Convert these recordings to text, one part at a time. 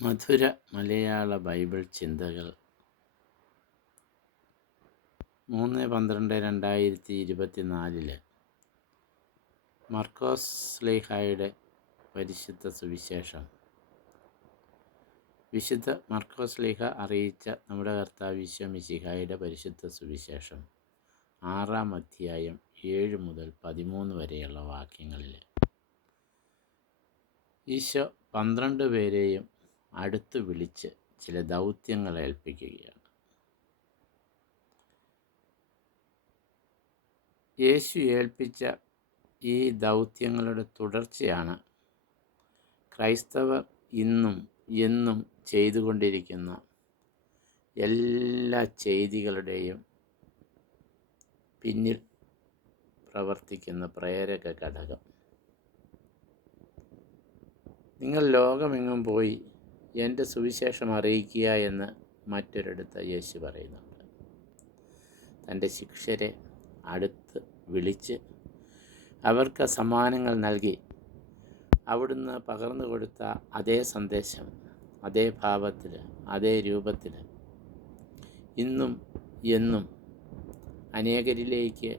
മധുര മലയാള Bible ചിന്തകൾ 3/12/2024 മർക്കോസ് ശ്ലീഹായുടെ പരിശുദ്ധ സുവിശേഷം. വിശുദ്ധ മർക്കോസ് ശ്ലീഹ അറിയിച്ച നമ്മുടെ കർത്താവ് ഈശോ മിശിഹായുടെ പരിശുദ്ധ സുവിശേഷം 6-ാം അധ്യായം 7 മുതൽ 13 വരെയുള്ള വാക്യങ്ങളിൽ ഈശോ 12 പേരെയും അടുത്ത് വിളിച്ച് ചില ദൗത്യങ്ങൾ ഏൽപ്പിക്കുകയാണ്. യേശു ഏൽപ്പിച്ച ഈ ദൗത്യങ്ങളുടെ തുടർച്ചയാണ് ക്രൈസ്തവർ ഇന്നും എന്നും ചെയ്തുകൊണ്ടിരിക്കുന്ന എല്ലാ ചെയ്തികളുടെയും പിന്നിൽ പ്രവർത്തിക്കുന്ന പ്രേരക ഘടകം. നിങ്ങൾ ലോകമെങ്ങും പോയി എൻ്റെ സുവിശേഷം അറിയിക്കുക എന്ന് മറ്റൊരിടത്ത് യേശു പറയുന്നുണ്ട്. തൻ്റെ ശിഷ്യരെ അടുത്ത് വിളിച്ച് അവർക്ക് സമ്മാനങ്ങൾ നൽകി അവിടുന്ന് പകർന്നു കൊടുത്ത അതേ സന്ദേശം അതേ ഭാവത്തിൽ അതേ രൂപത്തിൽ ഇന്നും എന്നും അനേകരിലേക്ക്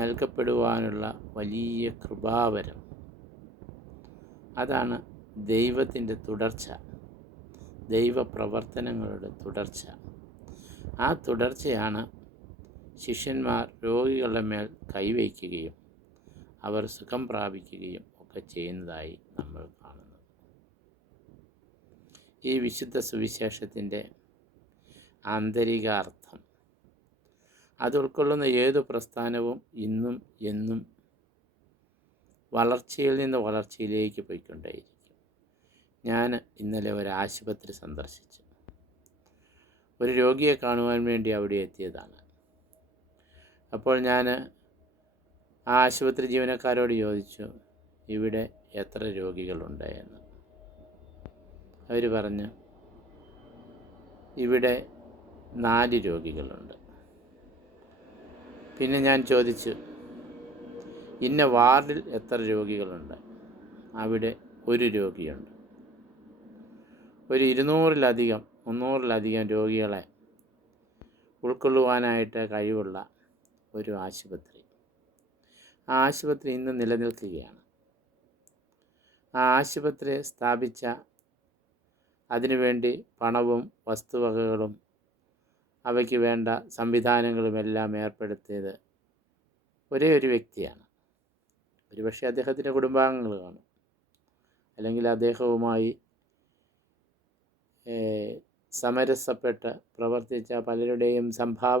നൽകപ്പെടുവാനുള്ള വലിയ കൃപാവരം. അതാണ് ദൈവത്തിൻ്റെ തുടർച്ച, ദൈവപ്രവർത്തനങ്ങളുടെ തുടർച്ച. ആ തുടർച്ചയാണ് ശിഷ്യന്മാർ രോഗികളുടെ മേൽ കൈവയ്ക്കുകയും അവർ സുഖം പ്രാപിക്കുകയും ഒക്കെ ചെയ്യുന്നതായി നമ്മൾ കാണുന്നു. ഈ വിശുദ്ധ സുവിശേഷത്തിൻ്റെ ആന്തരിക അർത്ഥം, അത് ഉൾക്കൊള്ളുന്ന ഏതു പ്രസ്ഥാനവും ഇന്നും എന്നും വളർച്ചയിൽ നിന്ന് വളർച്ചയിലേക്ക് പോയിക്കൊണ്ടേയിരിക്കും. ഞാൻ ഇന്നലെ ഒരു ആശുപത്രി സന്ദർശിച്ചു. ഒരു രോഗിയെ കാണുവാൻ വേണ്ടി അവിടെ എത്തിയതാണ്. അപ്പോൾ ഞാൻ ആ ആശുപത്രി ജീവനക്കാരോട് ചോദിച്ചു, ഇവിടെ എത്ര രോഗികളുണ്ട് എന്ന്. അവർ പറഞ്ഞു, ഇവിടെ 4 രോഗികളുണ്ട്. പിന്നെ ഞാൻ ചോദിച്ചു, ഇന്ന വാർഡിൽ എത്ര രോഗികളുണ്ട്? അവിടെ 1 രോഗിയുണ്ട്. ഒരു 200-300 രോഗികളെ ഉൾക്കൊള്ളുവാനായിട്ട് കഴിവുള്ള ഒരു ആശുപത്രി. ആ ആശുപത്രി ഇന്ന് നിലനിൽക്കുകയാണ്. ആ ആശുപത്രി സ്ഥാപിച്ച, അതിനുവേണ്ടി പണവും വസ്തുവകകളും അവയ്ക്ക് വേണ്ട സംവിധാനങ്ങളുമെല്ലാം ഏർപ്പെടുത്തിയത് ഒരേ ഒരു വ്യക്തിയാണ്. ഒരുപക്ഷെ അദ്ദേഹത്തിൻ്റെ കുടുംബാംഗങ്ങൾ കാണും, അല്ലെങ്കിൽ അദ്ദേഹവുമായി സമരസപ്പെട്ട് പ്രവർത്തിച്ച പലരുടെയും സംഭാവന